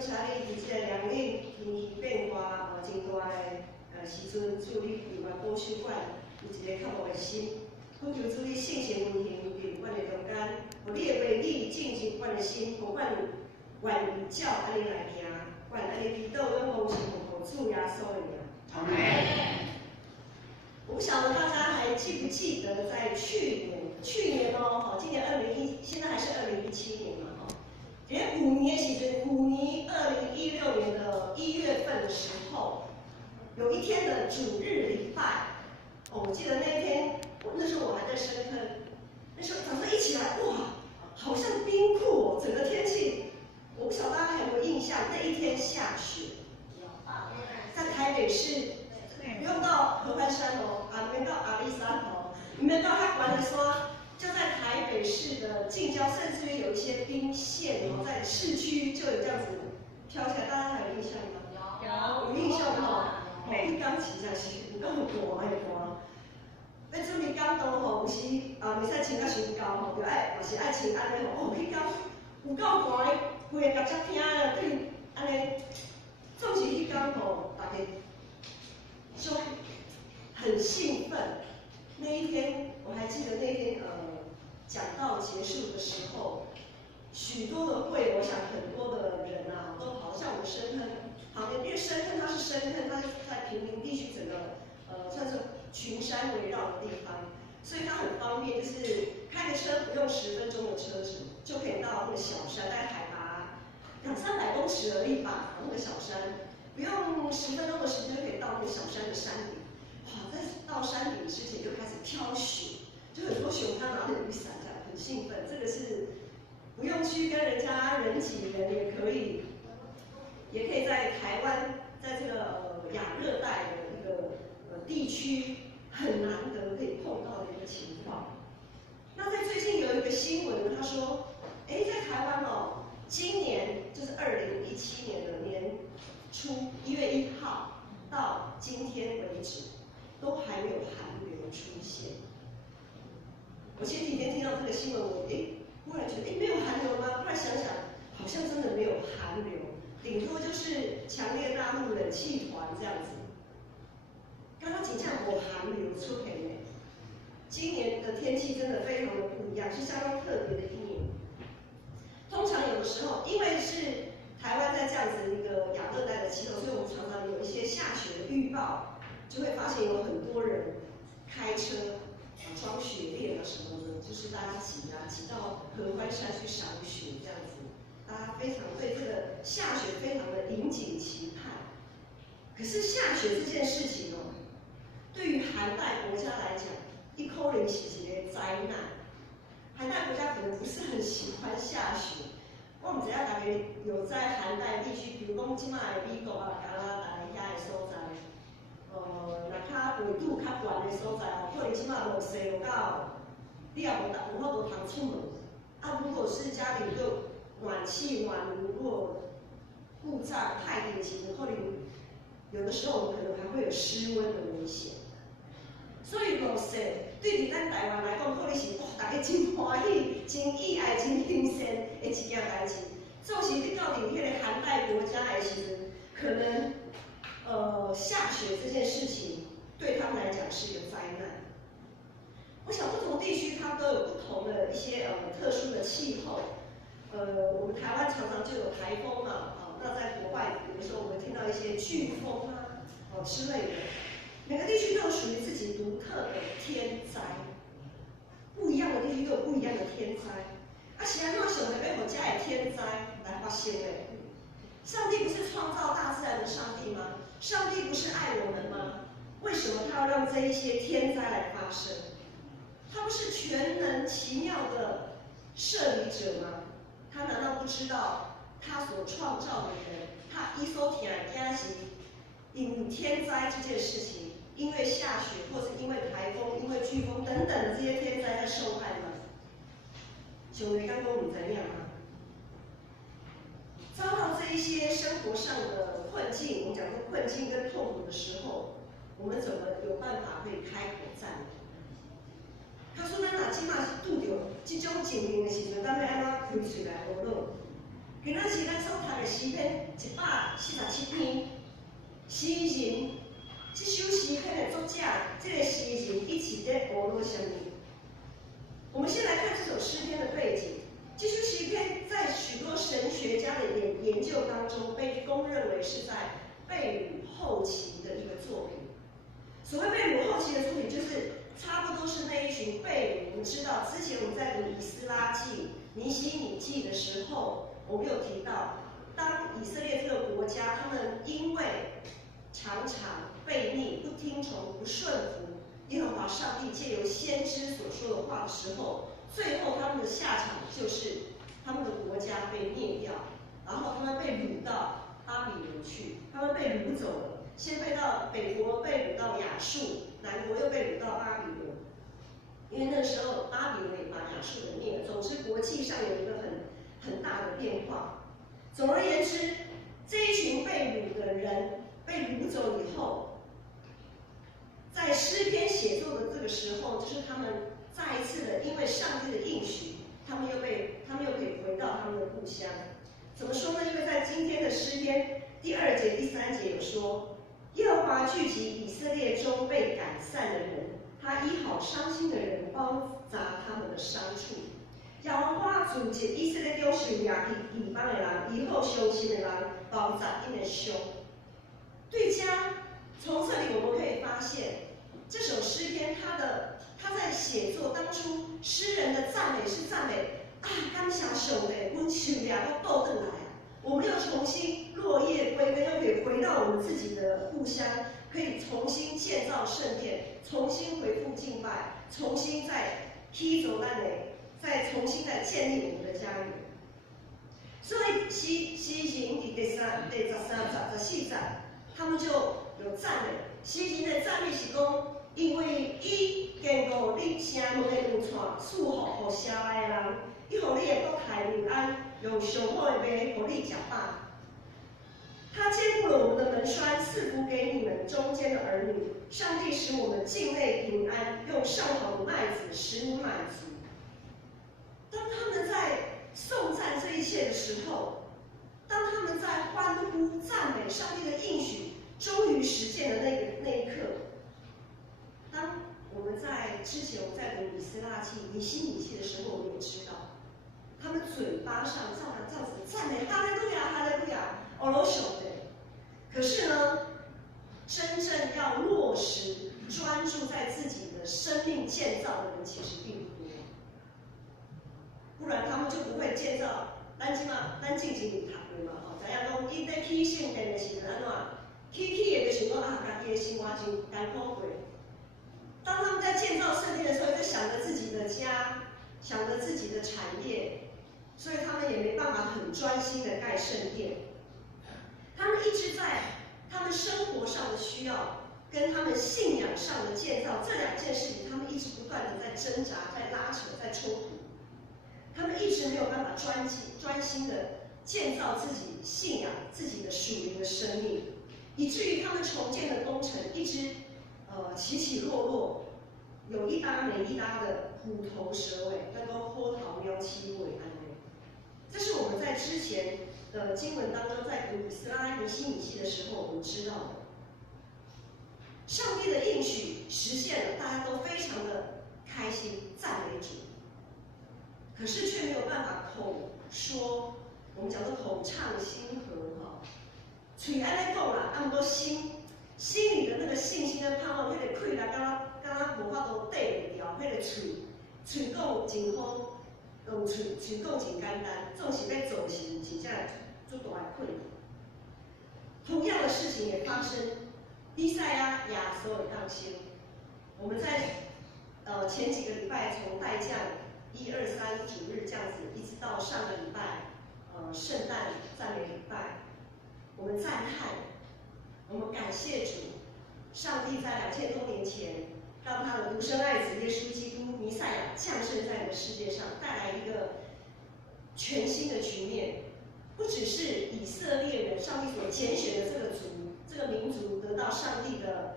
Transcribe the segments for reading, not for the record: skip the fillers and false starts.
谢你伫即个良运天气变化真大的时阵，祝你永远保守阮有一个较无的心。恳求主你圣神运行伫阮的中间，互你的话语进入阮的心，互阮愿意照安尼来行。愿安尼祈祷，阮奉献奉主耶稣的名。阿门。我不晓得大家还记不记得，在去年哦，今年现在还是2017年嘛，连5年时阵，5年2016年的1月份的时候，有一天的主日礼拜，我记得那一天，那时候我还在深坑，那时候早上一起来，哇，好像冰库哦，整个天气，我不晓得大家还有没有印象，那一天下雪，在台北市。不用到合欢山哦，免到阿里山哦，免到太关的山，就在台北市的近郊，甚至于有一些冰线哦，在市区就有这样子飘下来，大家还有印象吗？有印象哦。每刚起来是有够寒的寒，要准备感动吼，有时袂使穿甲伤高吼，就爱嘛是爱穿安尼吼，迄天有够寒的，规个脚趾疼啊，对，安尼，总是迄天吼，大家。就很兴奋。那一天我还记得那一天讲道结束的时候，许多的会，我想很多的人啊都跑像我们深坑旁边，因为深坑它是深坑，它是在平林地区整个算是群山围绕的地方，所以它很方便，就是开个车不用10分钟的车程就可以到那个小山，大概海拔200-300公尺而已吧，那个小山。不用10分钟的时间就可以到那个小山的山顶，哇！在到山顶之前就开始飘雪，就很多熊他拿着雨伞这样很兴奋。这个是不用去跟人家人挤人，也可以在台湾，在这个亚热带的一个地区很难得可以碰到的一个情况。那在最近有一个新闻，他说，在台湾哦，今年就是2017年的年初1月1号到今天为止，都还没有寒流出现。我前几天听到这个新闻，我忽然觉得，没有寒流吗？后来想想，好像真的没有寒流，顶多就是强烈大陆冷气团这样子。刚刚真正有寒流出现呢。今年的天气真的非常的不一样，是相当特别的一年。通常有的时候，因为是台湾在这样子一个亚热带的气候，所以我们常常有一些下雪的预报，就会发现有很多人开车装雪链啊什么的，就是大家挤到合欢山去赏雪这样子，大家非常对这个下雪非常的引颈期盼。可是下雪这件事情哦，对于寒带国家来讲，可能是一个灾难。寒带国家可能不是很喜欢下雪。我唔知影大家有在寒带地区，比如讲即卖的美国啊、加拿大遐的所在，若较纬度较悬的所在哦，可能即卖落雪落到，你也无法度通出门。如果是家里有暖气暖炉，如果故障太严重，可能有的时候我们可能还会有失温的危险。所以落雪对于咱台湾来讲，可能是大家真欢喜、真意爱、真新鲜的一件代志。纵使你到底迄个寒带国家的时阵，可能下雪这件事情对他们来讲是一个灾难。我想不同地区它都有不同的一些特殊的气候。我们台湾常常就有台风嘛，那在国外，比如说我们听到一些飓风啊，之类的。每个地区都有属于自己独特的天灾，不一样的地区都有不一样的天灾。是安怎想着要互这的天灾来发生的？上帝不是创造大自然的上帝吗？上帝不是爱我们吗？为什么他要让这一些天灾来发生？他不是全能奇妙的设理者吗？他难道不知道他所创造的人，他伊所听惊是因为天灾这件事情？因为下雪，或是因为台风、因为飓风等等的这些天灾在受害吗？上帝刚刚我们怎样吗？遭到这一些生活上的困境，我们讲说困境跟痛苦的时候，我们怎么有办法可以开口赞美？他说：“咱若即马是拄着这种情形的时阵，咱要安怎开嘴来学乐？今仔日咱所读的诗篇147篇，诗人，这首诗篇的作者，这个诗人一起在学了什么？我们先来看这首诗篇的背景。这首诗篇在许多神学家的研究当中，被公认为是在贝鲁后期的一个作品。所谓贝鲁后期的作品，就是差不多是那一群贝鲁。我们知道，之前我们在读以斯拉记、尼希米记的时候，我们有提到，当以色列这个国家，他们因为常常悖逆、不听从、不顺服耶和华上帝借由先知所说的话的时候，最后他们的下场就是他们的国家被灭掉，然后他们被掳到巴比伦去，他们被掳走了。先被到北国被掳到亚述，南国又被掳到巴比伦，因为那时候巴比伦也把亚述给灭了。总之，国际上有一个很大的变化。总而言之，这一群被掳的人被掳走以后，在诗篇写作的这个时候，就是他们再一次的因为上帝的应许，他们又可以回到他们的故乡。怎么说呢？因为在今天的诗篇第2节、第3节有说。耶和华聚集以色列中被赶散的人，他医好伤心的人，包扎他们的伤处。耶和华组织以色列中受掠去异邦的人，医好伤心的人，包扎因的伤。对家，从这里我们可以发现，这首诗篇他在写作当初，诗人的赞美是赞美感谢上帝，阮受掠都倒转来。我们又重新落叶归根，又可以回到我们自己的故乡，可以重新建造圣殿，重新恢复敬拜，重新再起走咱的，再重新再建立我们的家园。所以诗人第13、13、14节，他们就有赞美。诗人的赞美是讲，因为伊坚固你城门的门窗，赐福给社内的人，伊互你的国泰民安。用上好的麦互你吃饱，他坚固了我们的门栓，赐福给你们中间的儿女。上帝使我们境内平安，用上好的麦子使你满足。当他们在颂赞这一切的时候，当他们在欢呼赞美上帝的应许终于实现的那一刻，当我们在之前我们在读以斯拉记、尼希米记的时候，我们也知道。他们嘴巴上照样赞美哈利路亚，哈利路亚，欧罗熊的。可是呢，真正要落实、专注在自己的生命建造的人，其实并不多。不然他们就不会建造。咱近几年读的嘛，知影讲伊在起圣殿的时阵安怎？起的就想讲家己的生活真艰苦过。当他们在建造圣殿的时候，就想着自己的家，想着自己的产业。所以他们也没办法很专心的盖圣殿，他们一直在他们生活上的需要跟他们信仰上的建造这2件事情，他们一直不断的在挣扎、在拉扯、在冲突，他们一直没有办法专心的建造自己信仰、自己的属灵的生命，以至于他们重建的工程一直起起落落，有一搭没一搭的虎头蛇尾，叫做波涛喵七尾安。这是我们在之前的经文当中，在读以斯拉尼希米记的时候，我们知道的。上帝的应许实现了，大家都非常的开心，赞美主。可是却没有办法口说，我们讲做口唱心和哈，嘴安来讲啦，不过心里的那个信心跟盼望，迄个气力刚刚无法度对袂掉，迄个嘴讲真好。用嘴讲真简单，总是要做时，真正做大的困难。同样的事情也发生，以赛亚所有当先。我们在前几个礼拜从代降1、2、3主日这样子，一直到上个礼拜圣诞赞美礼拜，我们赞叹，我们感谢主，上帝在2000多年前。让他的独生爱子耶稣基督弥赛亚降生在这个世界上，带来一个全新的局面。不只是以色列人，上帝所拣选的这个族、这个民族得到上帝的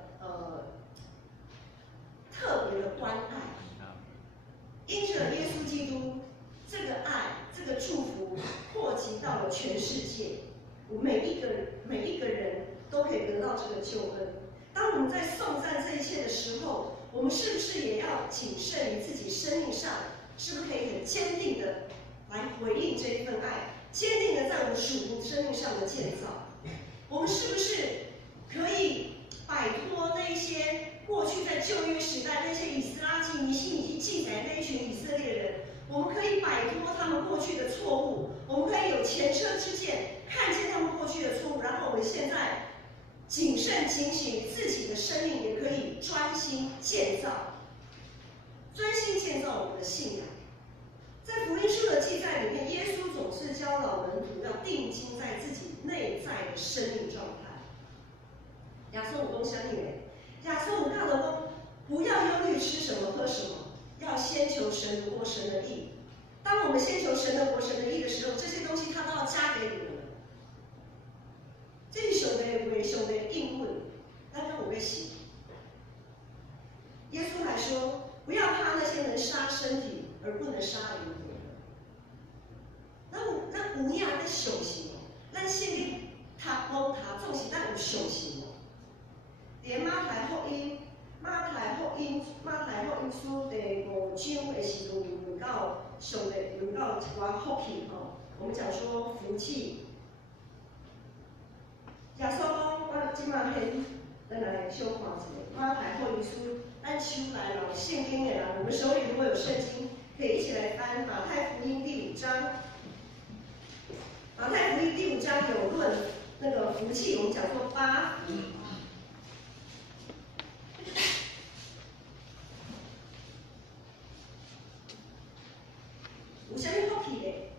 特别的关爱，因着耶稣基督这个爱、这个祝福，扩及到了全到这个救恩。当我们在颂赞这一切的时候，我们是不是也要谨慎于自己生命上，是不是可以很坚定的来回应这一份爱，坚定的在我们属灵生命上的建造？我们是不是可以摆脱那一些过去在旧约时代那些以斯拉记、尼希米记记载那一群以色列人？我们可以摆脱他们过去的错误，我们可以有前车之鉴，看见他们过去的错误，然后我们现在谨慎警醒于自己的生命，也可以专心建造我们的信仰。在福音书的记载里面，耶稣总是教导门徒要定睛在自己内在的生命状态。亚瑟五公相应诶，亚瑟五告的公，不要忧虑吃什么喝什么，要先求神的国神的义。当我们先求神的国神的义的时候，这些东西他都要加给你们了。这是上帝的话，上帝的应允，咱都有要信。耶稣还说，不要怕那些能杀身体而不能杀灵魂的。咱有影在修行哦，咱圣经读总是咱有修行哦。连马太福音书第5章的时候，论到上帝论到一寡福气吼，我们讲说福气。耶稣讲，我即马先咱来小看一下马太福音书，咱手内若有圣经的人，我们手里如果有圣经，可以一起来翻马太福音第5章。马太福音第5章有论那个福气，我们讲说八福。有啥物福气咧？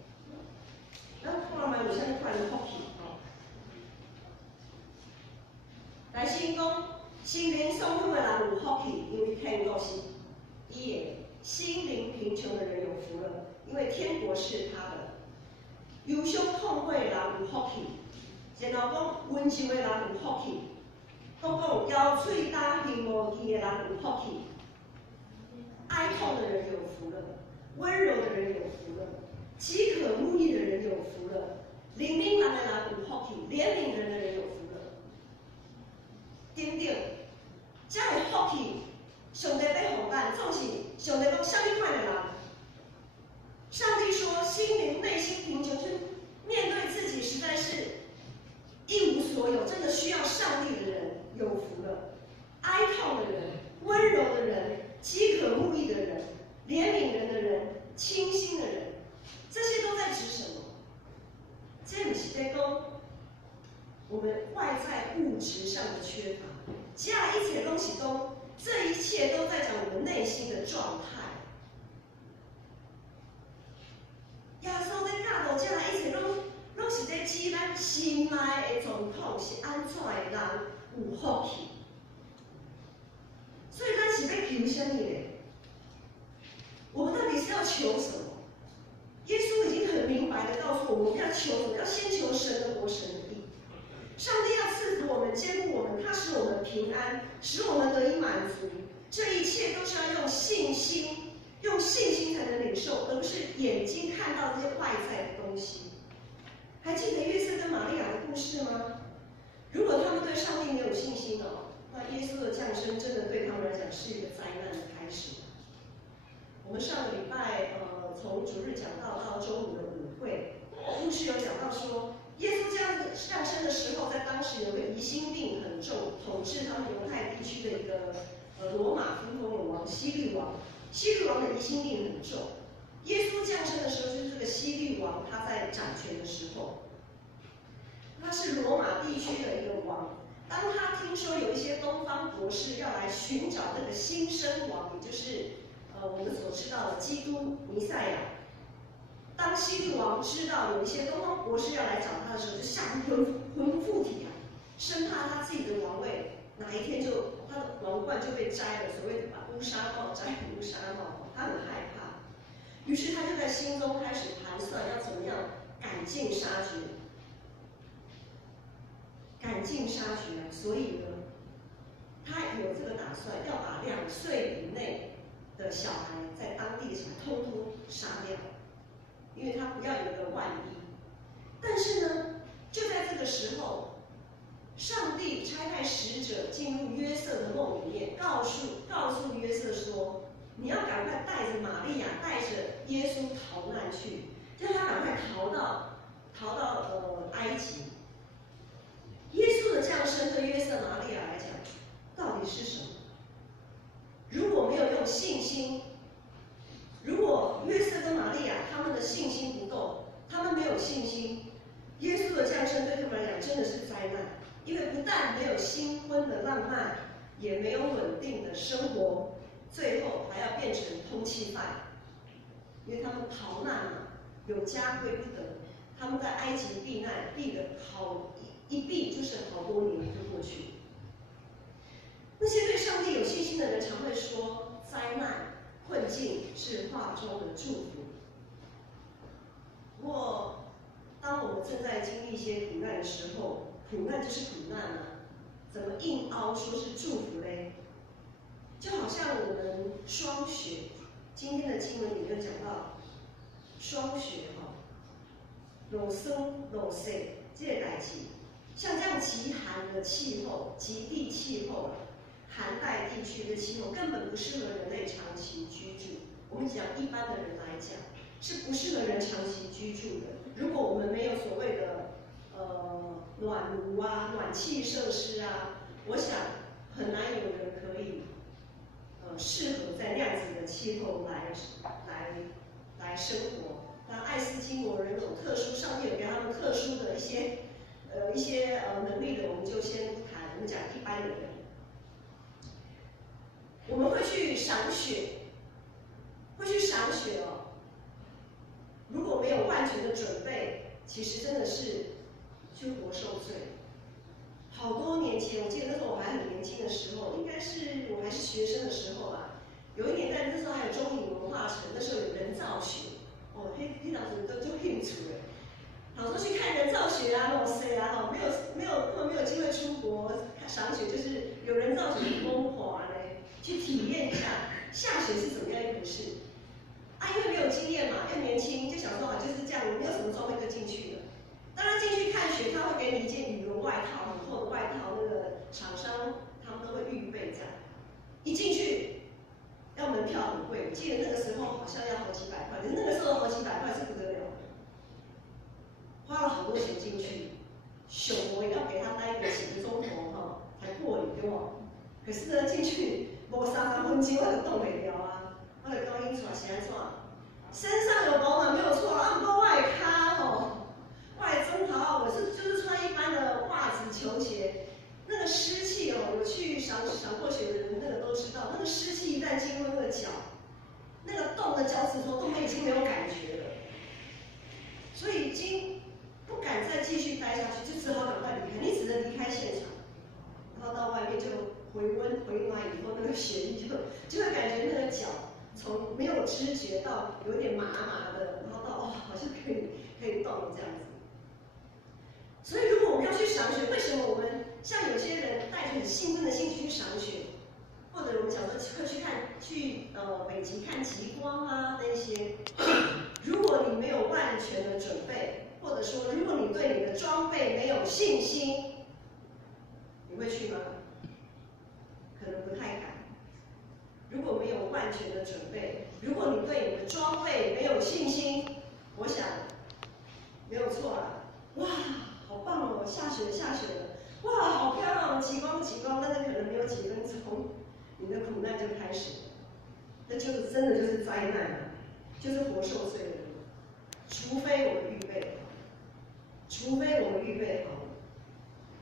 咱看卖有啥物款的福气吼？来先讲，心灵松动的人有福气，因为天国是伊的；心灵贫穷的人有福了，因为天国是他的。忧伤痛悔的人有福气，然后讲温柔的人有福气，讲咬嘴打平无义的人有福气，哀痛的人有福了。温柔的人有福了，饥渴慕义的人有福了，怜悯人的人有福气，怜悯人的人有福了。等等，这样的福气，上帝要给咱，总是上帝讲什么款的人？上帝说，心灵内心贫穷，就是面对自己实在是一无所有，真的需要上帝的人有福了。哀痛的人、温柔的人、饥渴慕义的人、怜悯人的人、清心的人，这些都在指什么？这不是在讲我们外在物质上的缺乏，这一切东西都，这一切都在讲我们内心的状态。耶稣在教导这一切拢是在指咱心内的状况是安怎的人有福气。所以咱是要求什么呢？我们到底是要求什么？耶稣已经很明白的告诉我们要求什么，要先求神的国、神的义。上帝要赐福我们、兼顾我们，他使我们平安，使我们得以满足。这一切都是要用信心才能领受，而不是眼睛看到这些外在的东西。还记得约瑟跟玛利亚的故事吗？如果他们对上帝没有信心哦，那耶稣的降生真的对他们来讲是一个灾难的开始。我们上个礼拜从主日讲到周五的舞会，故事有讲到说，耶稣降生的时候，在当时有个疑心病很重，统治他们犹太地区的一个罗马分封的王希律王。希律王的疑心病很重。耶稣降生的时候，就是这个希律王他在掌权的时候，他是罗马地区的一个王。当他听说有一些东方国士要来寻找那个新生王，也就是我们所知道的基督弥赛亚。当希律王知道有一些东方国士要来找他的时候，就吓得魂不附体啊，生怕他自己的王位哪一天就他的王冠就被摘了，所谓的把乌纱帽摘乌纱帽，他很害怕。于是他就在心中开始盘算要怎么样赶尽杀绝。所以呢，他有这个打算，要把2岁以内的小孩在当地的小孩通通杀掉，因为他不要有一个万一。但是呢，就在这个时候，上帝差派使者进入约瑟的梦里面，告诉约瑟说：“你要赶快带着玛利亚，带着耶稣逃难去，叫他赶快逃到埃及。”耶稣的降生对约瑟、玛利亚来讲，到底是什么？如果没有用信心，如果约瑟跟玛利亚他们的信心不够，他们没有信心，耶稣的降生对他们来讲真的是灾难。因为不但没有新婚的浪漫，也没有稳定的生活，最后还要变成通缉犯。因为他们逃难嘛，有家归不得，他们在埃及避难，避了一避就是好多年就过去。那些对上帝有信心的人常会说，灾难、困境是话中的祝福。不过，当我们正在经历一些苦难的时候，苦难就是苦难啊，怎么硬凹说是祝福嘞？就好像我们霜雪，今天的经文里面讲到霜雪落霜落雪这个代志，像这样极寒的气候、极地气候寒带地区的气候根本不适合人类长期居住。我们讲一般的人来讲，是不适合人长期居住的。如果我们没有所谓的暖炉啊、暖气设施啊，我想很难有人可以适合在那样子的气候来生活。那爱斯基摩人有特殊，上帝有给他们特殊的一些能力的，我们就先不谈。我们讲一般的人，我们会去赏雪，哦。如果没有万全的准备，其实真的是就活受罪。好多年前，我记得那时候我还很年轻的时候，应该是我还是学生的时候吧。有一年在那时候还有中影文化城，那时候有人造雪，那老师都兴趣了。老说去看人造雪啊，那种谁啊，没有机会出国赏雪，就是有人造雪的风华嘞，去体验一下下雪是怎么样一回事。因为没有经验嘛，又年轻，就想说就是这样，没有什么装备就进去了。当然进去看雪，他会给你一件羽绒外套，很厚的外套，那个厂商他们都会预备这样。一进去，要门票很贵，我记得那个时候好像要好几百块，可是那个时候好几百块是不得了的，花了好多钱进去，手我也要给他待个几个钟头才过瘾对不？可是呢进去无3分钟我就冻袂了啊，我就讲伊带是安怎？身上有保暖没有错，不过我的脚我的枕头我就是穿一般的袜子、球鞋，那个湿气有去赏过雪的人，那个都知道，那个湿气一旦进入那个脚，那个冻的脚趾头都已经没有感觉了，所以已经不敢再继续待下去，就只好赶快离开。你只能离开现场，然后到外面就回暖以后，那个雪衣就会感觉那个脚从没有知觉到有点麻麻的，然后到好像可以动这样子。所以如果我们要去赏雪，为什么我们像有些人带着很兴奋的兴趣去赏雪，或者我们讲说会去北极看极光啊那些，如果你没有万全的准备，或者说如果你对你的装备没有信心，你会去吗？可能不太敢。如果没有万全的准备，如果你对你的装备没有信心，我想没有错啦。哇，好棒哦！下雪了，哇，好漂亮哦！极光，但是可能没有几分钟，你的苦难就开始了。那就是真的就是灾难了，就是活受罪的人。除非我们预备好了，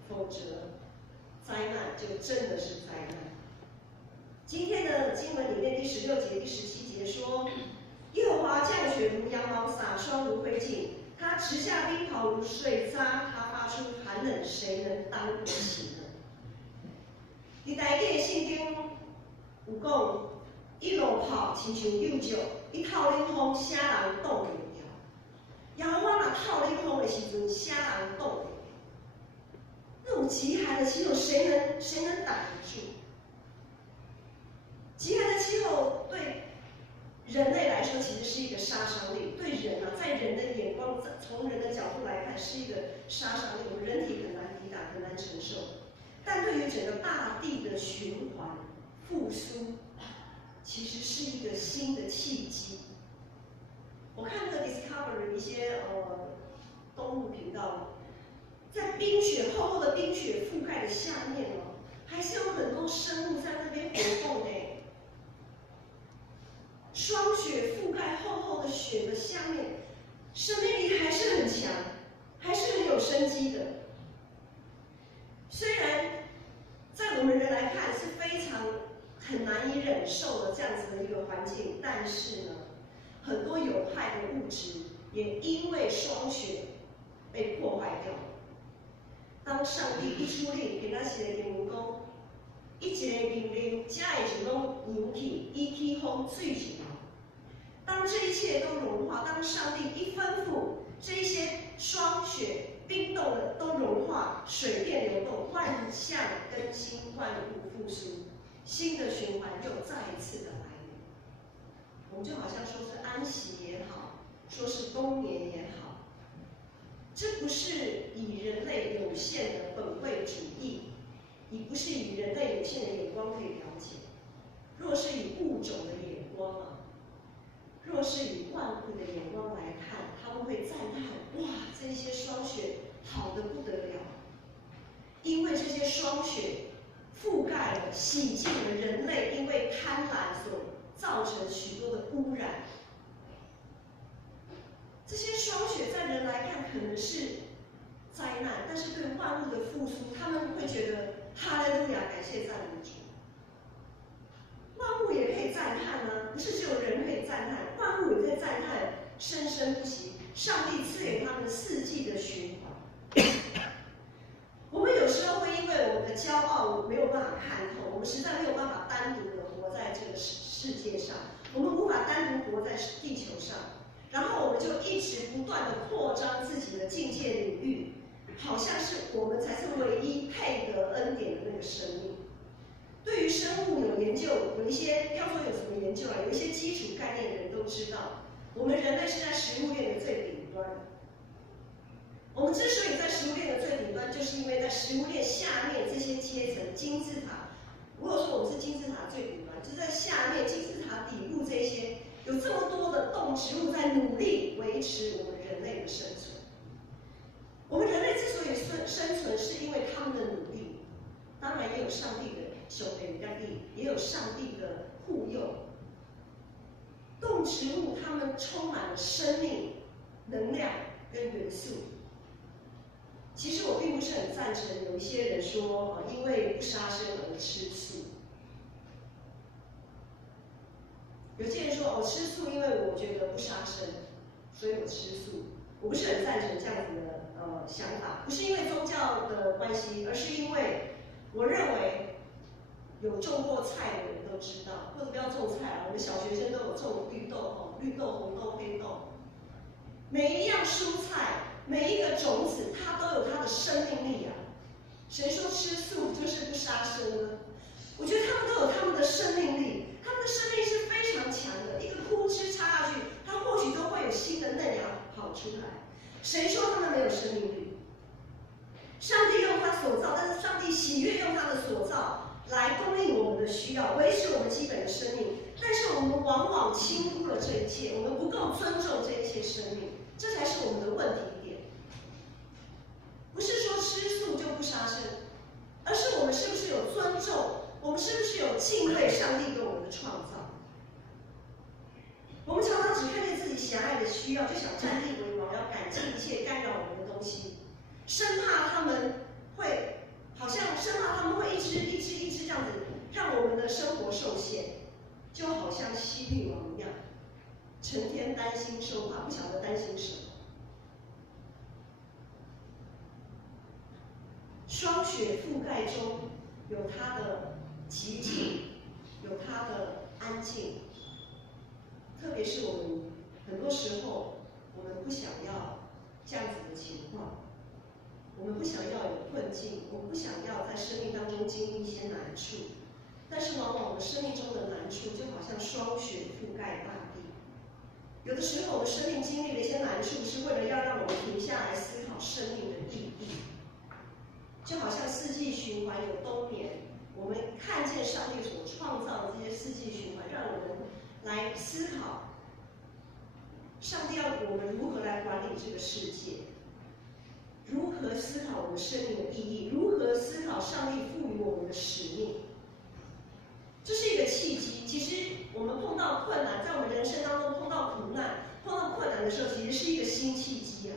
否则灾难就真的是灾难。今天的经文里面第16节、第17节说，耶和华降雪如羊毛，洒霜如灰烬，他持下冰雹如水渣，他发出寒冷，谁能当得起呢？伫大家的圣经有讲，伊落泡亲像幼鸟，伊透冷风，啥人挡袂了？耶和华若透冷风的时阵，啥人挡袂了？那种极寒的气候，谁能挡得住？极寒的气候对人类来说，其实是一个杀伤力。对人啊，在人的眼光，从人的角度来看，是一个杀伤力，我们人体很难抵挡，很难承受。但对于整个大地的循环复苏，其实是一个新的契机。我看那个 Discovery 一些动物频道，在冰雪厚厚的冰雪覆盖的下面哦，还是有很多生物在那边活动呢。霜雪覆盖厚厚的雪的下面，生命力还是很强，还是很有生机的。虽然在我们人来看是非常很难以忍受的这样子的一个环境，但是呢，很多有害的物质也因为霜雪被破坏掉。当上帝一出令，给咱是个经文讲，一个命令，这个就拢引起，伊起风水起来。当这一切都融化，当上帝一吩咐，这一些霜雪冰冻的都融化，水电流动，万象更新，万物复苏，新的循环又再一次的来临。我们就好像说是安息也好，说是冬眠也好，这不是以人类有限的本位主义，也不是以人类有限的眼光可以了解。若是以物种的眼光啊，若是以万物的眼光来看，他们会赞叹：哇，这些霜雪好得不得了！因为这些霜雪覆盖了、洗净了人类因为贪婪所造成许多的污染。这些霜雪在人来看可能是灾难，但是对万物的复苏，他们会觉得哈利路亚，感谢赞美主。万物也可以赞叹啊，不是只有人可以赞叹，万物也在赞叹生生不息。上帝赐给他们四季的循环。我们有时候会因为我们的骄傲没有办法看透，我们实在没有办法单独的活在这个世界上，我们无法单独活在地球上，然后我们就一直不断的扩张自己的境界领域，好像是我们才是唯一配得恩典的那个生命。对于生物有研究，有一些要说有什么研究啊，有一些基础概念的人都知道，我们人类是在食物链的最顶端。我们之所以在食物链的最顶端，就是因为在食物链下面这些阶层，金字塔。如果说我们是金字塔最顶端，就在下面金字塔底部这些，有这么多的动植物在努力维持我们人类的生存。我们人类之所以生存，是因为他们的努力，当然也有上帝的手给压力，也有上帝的护佑。动植物它们充满了生命、能量跟元素。其实我并不是很赞成有一些人说，因为不杀生而吃素。有些人说，我吃素，因为我觉得不杀生，所以我吃素。我不是很赞成这样子的想法，不是因为宗教的关系，而是因为我认为有种过菜的人都知道，或者不要种菜啊，我们小学生都有种绿豆、绿豆、红豆、黑豆，每一样蔬菜。每一个种子，它都有它的生命力啊！谁说吃素就是不杀生呢？我觉得他们都有他们的生命力，他们的生命是非常强的。一个枯枝插下去，它或许都会有新的嫩芽跑出来。谁说他们没有生命力？上帝用他所造，但是上帝喜悦用他的所造来供应我们的需要，维持我们基本的生命。但是我们往往轻忽了这一切，我们不够尊重这一切生命，这才是我们的问题。不是说吃素就不杀生，而是我们是不是有尊重，我们是不是有敬畏上帝给我们的创造。我们常常只看见自己狭隘的需要，就想占地为王，要赶尽一切干扰我们的东西，生怕他们会，好像生怕他们会一只这样子，让我们的生活受限，就好像希律王一样，成天担心受怕，不晓得担心什么。霜雪覆盖中有它的寂静，有它的安静。特别是我们很多时候，我们不想要这样子的情况，我们不想要有困境，我们不想要在生命当中经历一些难处。但是往往我们生命中的难处，就好像霜雪覆盖大地，有的时候我们生命经历的一些难处，是为了要让我们停下来思考生命的意义。就好像四季循环有冬眠，我们看见上帝所创造的这些四季循环，让我们来思考，上帝要我们如何来管理这个世界，如何思考我们生命的意义，如何思考上帝赋予我们的使命。这是一个契机。其实我们碰到困难，在我们人生当中碰到苦难、碰到困难的时候，其实是一个新契机啊。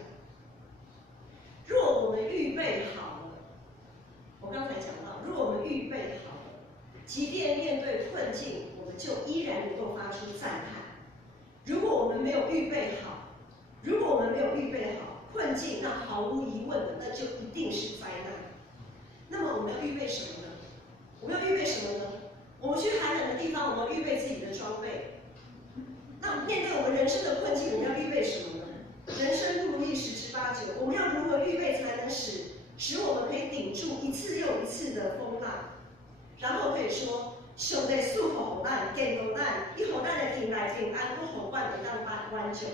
若我们预备好了，我刚才讲到，若我们预备好了，即便面对困境，我们就依然能够发出赞叹。如果我们没有预备好，困境，那毫无疑问的，那就一定是灾难。那么我们要预备什么呢？我们去寒冷的地方，我们要预备自己的装备。那面对我们人生的困境，我们要预备什么呢？人生不如意十之八九，我们要如何预备才能使我们可以顶住一次又一次的风浪，然后可以说，上帝赐福予咱，见到咱，伊予咱的平来平安，搁予阮会当挽救。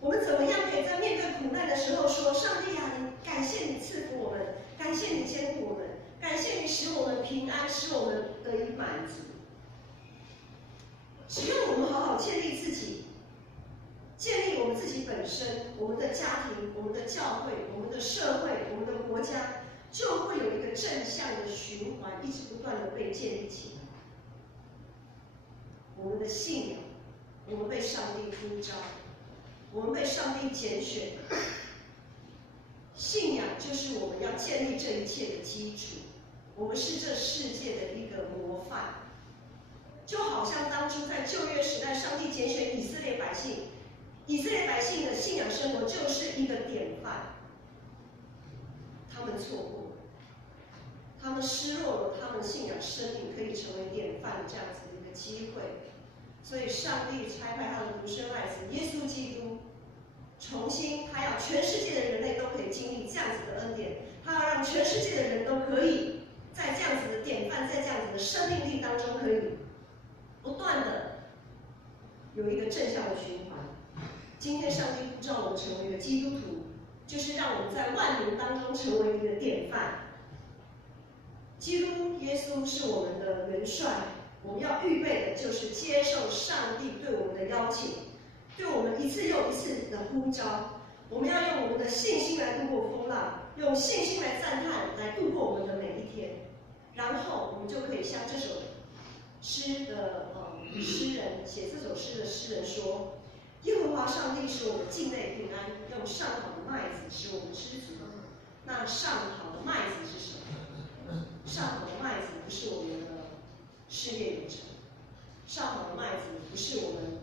我们怎么样可以在面对苦难的时候说，上帝啊，你感谢你赐福我们，感谢你坚固我们，感谢你使我们平安，使我们得以满足。只要我们好好建立自己，建立我们自己本身，我们的家庭、我们的教会、我们的社会、我们的国家，就会有一个正向的循环，一直不断的被建立起来。我们的信仰，我们被上帝呼召，我们被上帝拣选。信仰就是我们要建立这一切的基础。我们是这世界的一个模范。就好像当初在旧约时代，上帝拣选以色列百姓，以色列百姓的信仰生活就是一个典范。他们错过了，他们失落了他们信仰生命可以成为典范的这样子的一个机会。所以上帝差派他的独生爱子耶稣基督，重新他要全世界的人类都可以经历这样子的恩典，他要让全世界的人都可以在这样子的典范，在这样子的生命力当中，可以不断的有一个正向的循环。今天上帝呼召我们成为一个基督徒，就是让我们在万民当中成为一个典范。基督耶稣是我们的元帅，我们要预备的就是接受上帝对我们的邀请，对我们一次又一次的呼召。我们要用我们的信心来度过风浪，用信心来赞叹，来度过我们的每一天。然后我们就可以像这首诗的诗人写这首诗的诗人说：耶和华上帝使我们境内平安，用上好的麦子使我们知足。那上好的麦子是什么？上好的麦子不是我们的事业有成，上好的麦子不是我们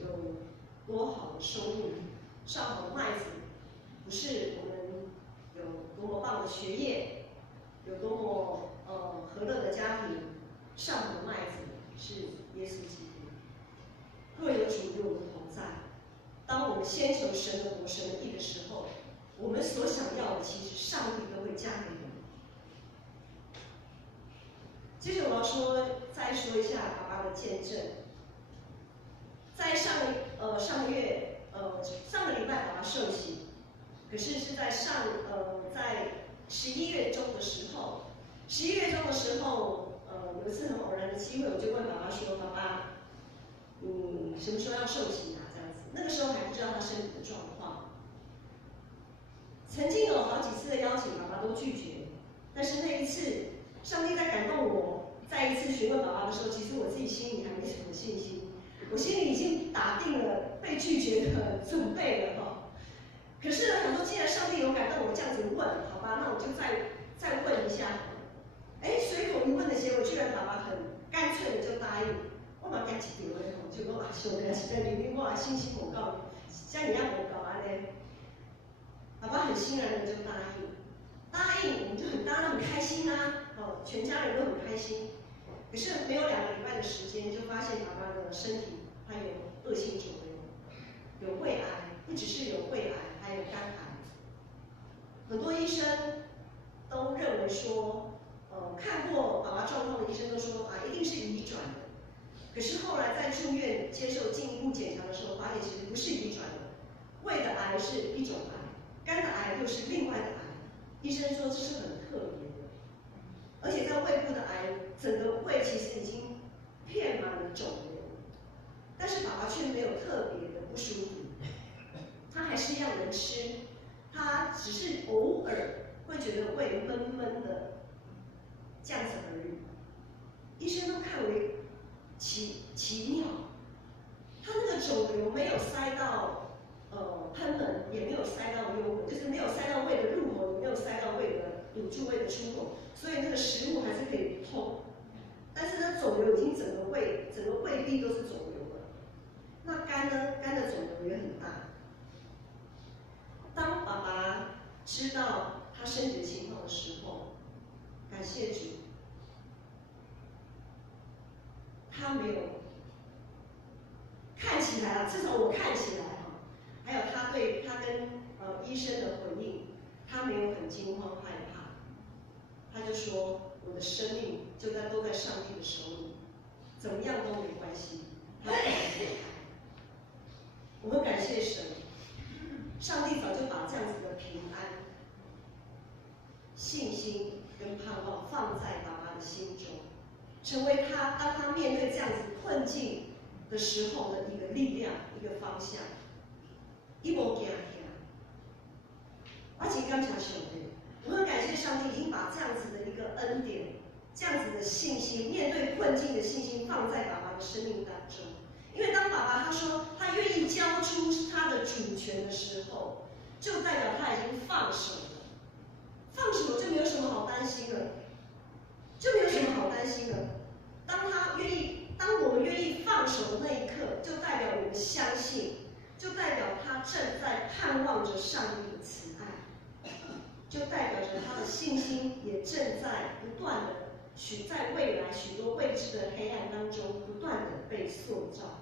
有多好的收入，上好的麦子不是我们有多么棒的学业，有多么和乐的家庭。上好的麦子是耶稣基督。若有主与我们同在，当我们先求神的国、神的义的时候，我们所想要的，其实上帝都会加给我们。接着我要再说一下爸爸的见证。在上个礼拜爸爸受洗，可是是在在11月中的时候有一次很偶然的机会，我就问爸爸说：“爸爸，你什么时候要受洗啊？”这样子，那个时候还不知道他身体的状况。曾经有好几次的邀请，爸爸都拒绝。但是那一次，上帝在感动我，再一次询问爸爸的时候，其实我自己心里还没什么信心，我心里已经打定了被拒绝的准备了哈。可是呢，我说既然上帝有感动我这样子问，好吧，那我就再问一下。随口一问的结果，居然爸爸很干脆的就答应。我嘛惊一跳的吼，就讲兄弟是在里面，我信心无够，像你样无够安尼。爸爸很欣然的就答应，我们就很开心啊，全家人都很开心。可是没有2个礼拜的时间，就发现爸爸的身体还有恶性肿瘤，有胃癌，不只是有胃癌，还有肝癌。很多医生都认为说，看过爸爸状况的医生都说一定是遗传的。可是后来在住院接受进一步检查的时候，胃的癌是一种癌，肝的癌又是另外的癌。医生说这是很特别的，而且在胃部的癌，整个胃其实已经遍满了肿瘤，但是爸爸却没有特别的不舒服，他还是一样能吃，他只是偶尔会觉得胃闷闷的，这样子而已。医生都看为奇妙，他那个肿瘤没有塞到贲门，也没有塞到幽门，就是没有塞到胃的入口，也没有塞到胃的堵住胃的出口，所以那个食物还是可以通。但是呢，肿瘤已经整个胃壁都是肿瘤了。那肝呢？肝的肿瘤也很大。当爸爸知道他身体的情况的时候，感谢主，他没有看起来啊，至少我看起来哈，还有他跟医生的回应，他没有很惊慌害怕，他就说我的生命都在上帝的手里，怎么样都没关系。他保护我们感谢神，上帝早就把这样子的平安、信心跟盼望放在爸爸的心中，成为当他面对这样子困境的时候的一个力量、一个方向。一无惊吓，我真感谢上帝，我很感谢上帝已经把这样子的一个恩典、这样子的信心，面对困境的信心放在爸爸的生命当中。因为当爸爸他说他愿意交出他的主权的时候，就代表他已经放手了。放手就没有什么好担心了，就没有什么好担心了。当我们愿意放手的那一刻，就代表我们相信，就代表他正在盼望着上帝的慈爱，就代表着他的信心也正在不断的在未来许多未知的黑暗当中不断的被塑造。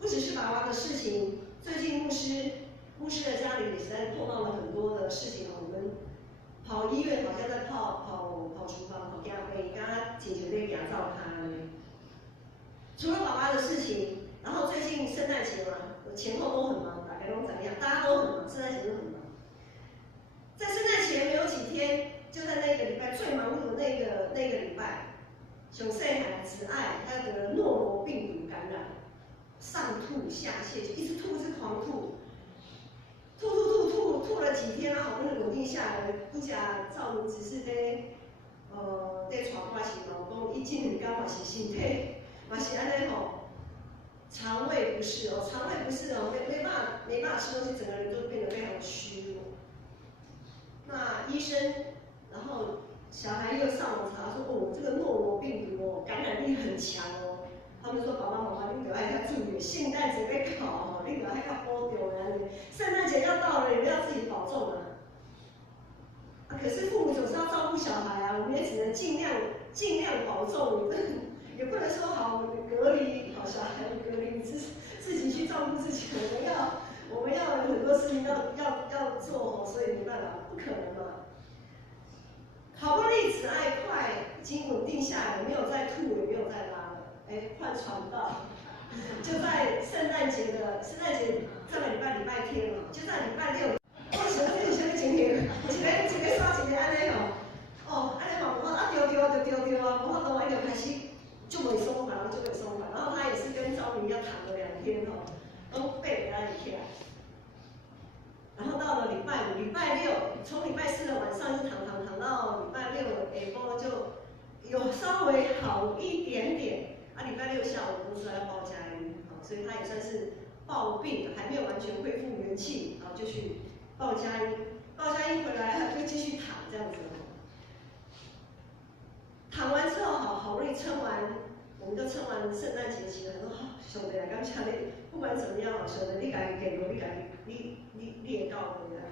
不只是爸爸的事情，最近牧师的家里也实在碰到了很多的事情。我们跑医院好像在跑厨房、跑家杯，刚刚请求那牙照他呢。除了爸爸的事情，然后最近圣诞节嘛，我前后都很忙，大概都怎么样？大家都很忙，圣诞节都很忙。在圣诞节没有几天，就在那个礼拜最忙碌的那个礼拜，熊细汉子爱他得了诺罗病毒感染。上吐下泻，就一直吐，一直狂吐，吐了几天，然后好不容易稳定下来，拄则照顾只是在传过来时嘛，讲伊进两工嘛是身体嘛是安尼吼，肠胃不适哦，肠胃不适哦，没办法吃东西，整个人都变得非常的虚弱。那医生，然后小孩又上网查说，哦，这个诺罗病毒哦，感染力很强哦。他们说爸爸妈妈，你得爱较注意，圣诞节要到吼，你得爱较保重啊！圣诞节要到了，你们要自己保重啊！可是父母总是要照顾小孩啊，我们也只能尽量保重，也不能说好我们隔离，好小孩隔离，自己去照顾自己。我们要有很多事情要做哦，所以没办法，不可能嘛。好不容易子爱快已经稳定下来，没有再吐，也没有再拉。换传道，就在圣诞节上个礼拜天嘛，就在礼拜六，我想到你什么情形？一个刷一个安尼哦，安尼嘛，我啊对啊，无法度，伊就开始就袂爽快，就袂爽快。然后他也是跟赵明要躺了2天哦，都背不安起来。然后到了礼拜5、礼拜6，从礼拜4的晚上一直躺到礼拜6的下晡就有稍微好一点点。礼拜6下午公司要报佳音，所以他也算是抱病，还没有完全恢复元气，就去报佳音。报佳音回来，他就继续躺这样子。躺完之后，好不容易撑完，我们就撑完圣诞节期了。说兄弟啊，感谢你，不管怎么样兄弟，你家己给我，你也告回来，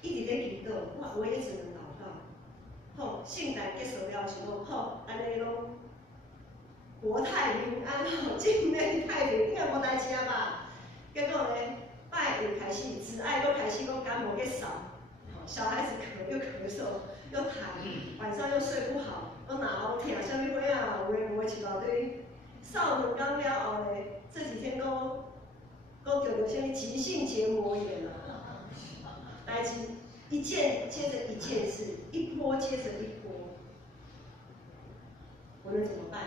一直在祈祷，我也只能祷告。好，圣诞结束了之后，好，安尼拢。国泰民安吼，境内太平，应该无代志啊吧？结果呢，拜五开始，子爱又开始讲感冒，给扫，小孩子又咳嗽，又痰，晚上又睡不好，又脑痛，啥物鬼啊，有诶无诶一大堆。扫2工了后呢，这几天都都得了什么急性结膜炎啊，来自一件接着一件事，一波接着一波，我能怎么办？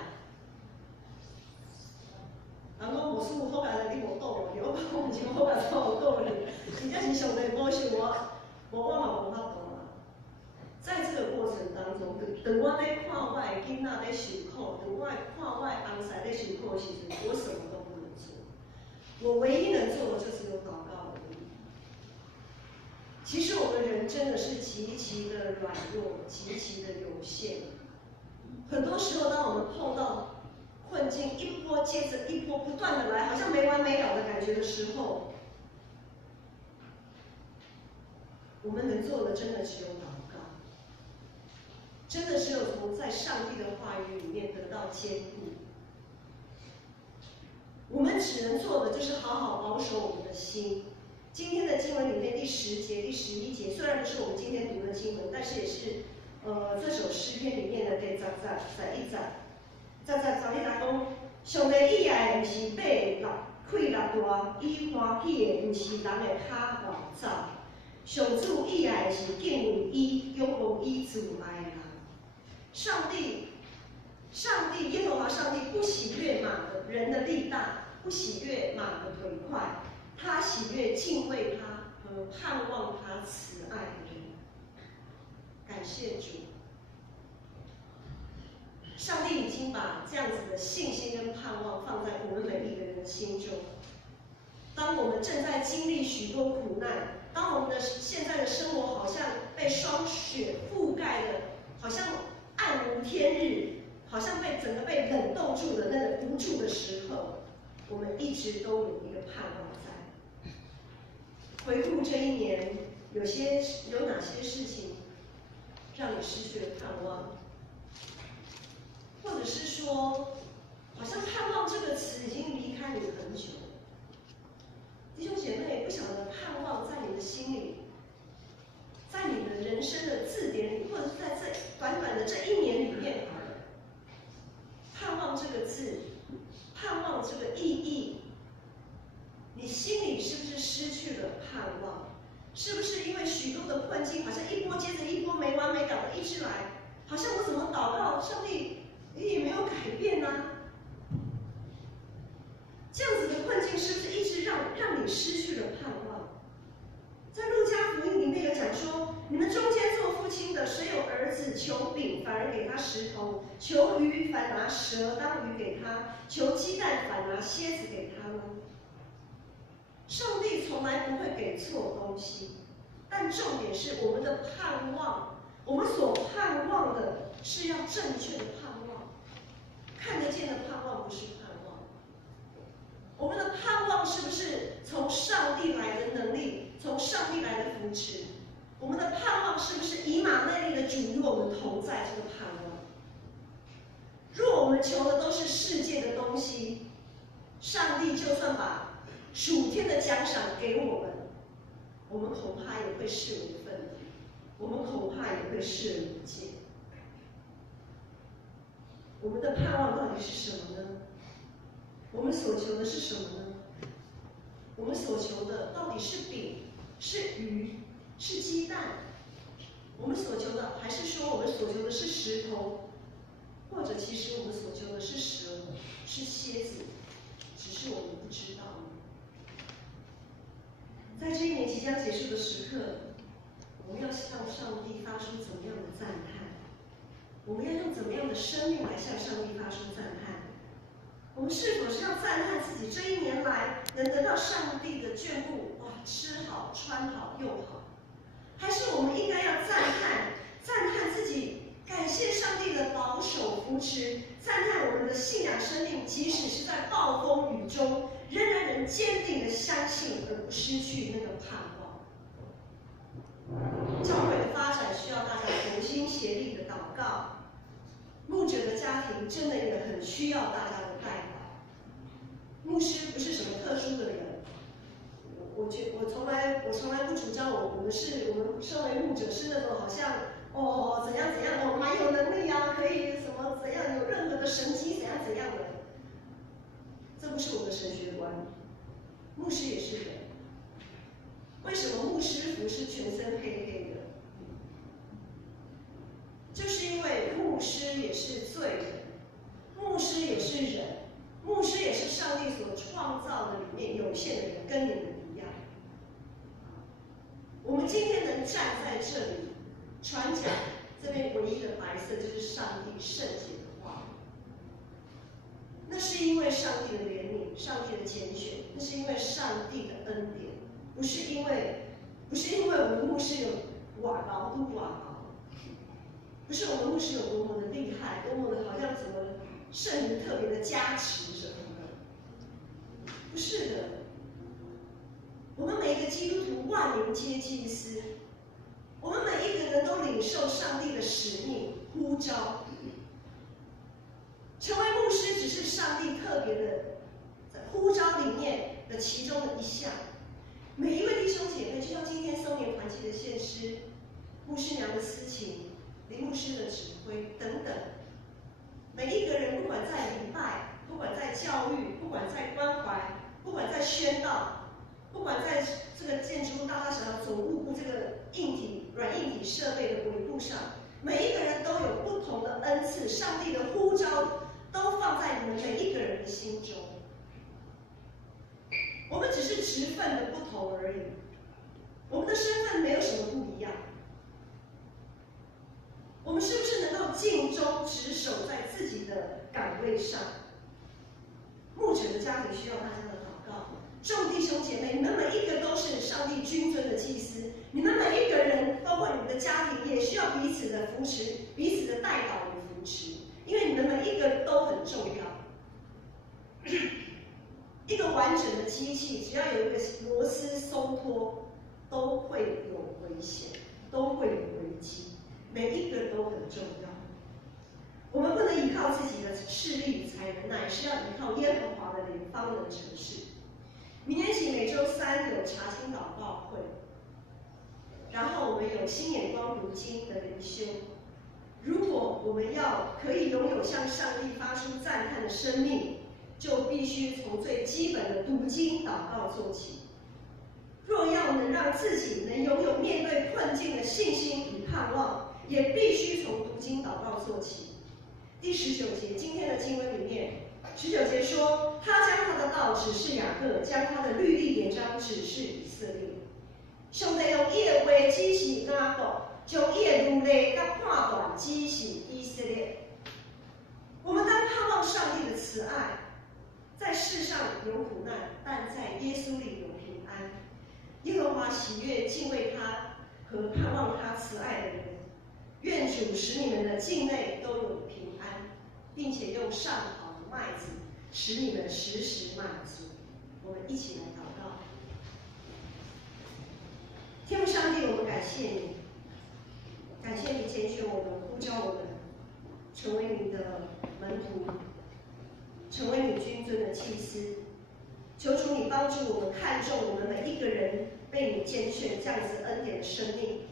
人讲无师傅好家你无倒落去，我讲我唔是好家我倒落去，真正是上帝保守我嘛无法度啊。在这个过程当中，等我在看我的囡仔在受苦，等我看我的翁婿在受苦的时候，我什么都不能做。我唯一能做的就只有祷告而已。其实我们人真的是极其的软弱，极其的有限。很多时候，当我们碰到困境，一波接着一波不断的来，好像没完没了的感觉的时候，我们能做的真的只有祷告，真的只有从在上帝的话语里面得到坚固。我们只能做的就是好好保守我们的心。今天的经文里面第10节、第11节，虽然不是我们今天读的经文，但是也是这首诗篇里面的第十一节。讲，上帝以爱的不是马的气力大，伊欢喜的不是人的脚外走。上主以爱的是敬畏伊、拥护伊慈爱的人。上帝耶和华上帝不喜悦人的力大，不喜悦马的腿快，他喜悦敬畏他和盼望他慈爱的人。感谢主。上帝已经把这样子的信心跟盼望放在我们每一个人的心中。当我们正在经历许多苦难，当我们的现在的生活好像被霜雪覆盖的，好像暗无天日，好像整个被冷冻住的那个无助的时候，我们一直都有一个盼望在。回顾这一年，有哪些事情让你失去了盼望？或者是说，好像盼望这个词已经离开你很久了。弟兄姐妹，不晓得盼望在你的心里，在你的人生的字典里，或者是在这短短的这一年里面，盼望这个字，盼望这个意义，你心里是不是失去了盼望？是不是因为许多的困境，好像一波接着一波，没完没了的一直来，好像我怎么祷告，上帝也没有改变啊？这样子的困境是不是一直让你失去了盼望？在路加福音里面有讲说，你们中间做父亲的，谁有儿子求饼，反而给他石头；求鱼，反拿蛇当鱼给他；求鸡蛋，反拿蝎子给他呢？上帝从来不会给错东西，但重点是我们的盼望，我们所盼望的是要正确的盼望，看得见的盼望不是盼望。我们的盼望是不是从上帝来的能力，从上帝来的扶持？我们的盼望是不是以马内利的主与我们同在？这个盼望，若我们求的都是世界的东西，上帝就算把属天的奖赏给我们，我们恐怕也会视为粪土，我们恐怕也会视而不见。我们的盼望到底是什么呢？我们所求的是什么呢？我们所求的到底是饼、是鱼、是鸡蛋？我们所求的，还是说我们所求的是石头？或者其实我们所求的是蛇、是蝎子，只是我们不知道呢？在这一年即将结束的时刻，我们要向上帝发出怎么样的赞叹？我们要用怎么样的生命来向上帝发出赞叹？我们是否是要赞叹自己这一年来能得到上帝的眷顾？哇，吃好、穿好、用好，还是我们应该要赞叹自己，感谢上帝的保守扶持，赞叹我们的信仰生命，即使是在暴风雨中，仍然能坚定的相信，而不失去那个盼望。教会的发展需要大家同心协力的祷告。牧者的家庭真的也很需要大家的带导。牧师不是什么特殊的人，我从来不主张我们身为牧者是那种好像怎样蛮有能力啊，可以什么怎样有任何的神迹怎样的，这不是我的神学观。牧师也是人。为什么牧师服是全身黑黑的？就是因为牧师也是罪人，牧师也是人，牧师也是上帝所创造的里面有限的人，跟你们一样。我们今天能站在这里传讲，这边唯一的白色就是上帝圣洁的话。那是因为上帝的怜悯，上帝的拣选，那是因为上帝的恩典，不是因为我们牧师有瓦高都瓦高，不是我们牧师有多么的厉害，多么的好像怎么圣灵特别的加持什么的，不是的。我们每一个基督徒万民皆祭司，我们每一个人都领受上帝的使命呼召。成为牧师只是上帝特别的呼召里面的其中的一项。每一位弟兄姐妹，就像今天松年团契的献诗、牧师娘的司琴、林牧师的指挥等等，每一个人不管在礼拜，不管在教育，不管在关怀，不管在宣道，不管在这个建筑物大大小小总务部这个软硬体设备的维护上，每一个人都有不同的恩赐，上帝的呼召都放在你们每一个人的心中。我们只是职分的不同而已，我们的身份没有什么不一样。我们是不是能够尽忠职守在自己的岗位上？牧者的家庭需要大家的祷告。众弟兄姐妹，你们每一个都是上帝君尊的祭司，你们每一个人，包括你们的家庭，也需要彼此的扶持，彼此的带导与扶持，因为你们每一个都很重要。一个完整的机器，只要有一个螺丝松脱，都会有危险，都会有危机，每一个都很重要。我们不能依靠自己的势力与才能，乃是要依靠耶和华的灵方能成事。明年起每周3有查经祷告会，然后我们有新眼光读经的灵修。如果我们可以拥有向上帝发出赞叹的生命，就必须从最基本的读经祷告做起。若要能让自己能拥有面对困境的信心与盼望，也必须从读经祷告做起。第19节，今天的经文里面，19节说，他将他的道指示雅各，将他的律例典章指示以色列。上帝用伊的话指示雅各，将伊的律例甲判断指示以色列。我们当盼望上帝的慈爱，在世上有苦难，但在耶稣里有平安。耶和华喜悦敬畏他和盼望他慈爱的人。愿主使你们的境内都有平安，并且用上好的麦子使你们时时满足。我们一起来祷告。天父上帝，我们感谢你，感谢你拣选我们，呼召我们成为你的门徒，成为你君尊的祭司。求主你帮助我们看重我们每一个人被你拣选这样子恩典的生命，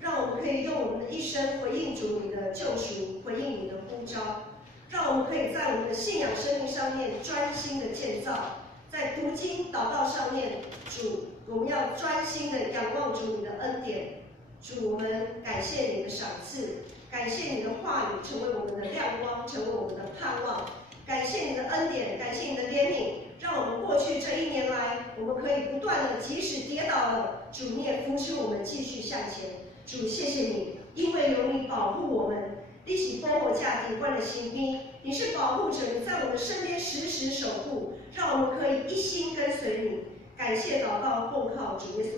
让我们可以用我们的一生回应主你的救赎，回应你的呼召，让我们可以在我们的信仰生命上面专心的建造，在读经祷告上面，主，我们要专心的仰望主你的恩典。主，我们感谢你的赏赐，感谢你的话语成为我们的亮光，成为我们的盼望。感谢你的恩典，感谢你的怜悯，让我们过去这1年来，我们可以不断的，即使跌倒了，主你也扶持我们继续向前。主，谢谢你，因为有你保护我们，你是保护家庭观的新兵，你是保护者，你在我们身边时时守护，让我们可以一心跟随你。感谢祷告，奉靠主耶稣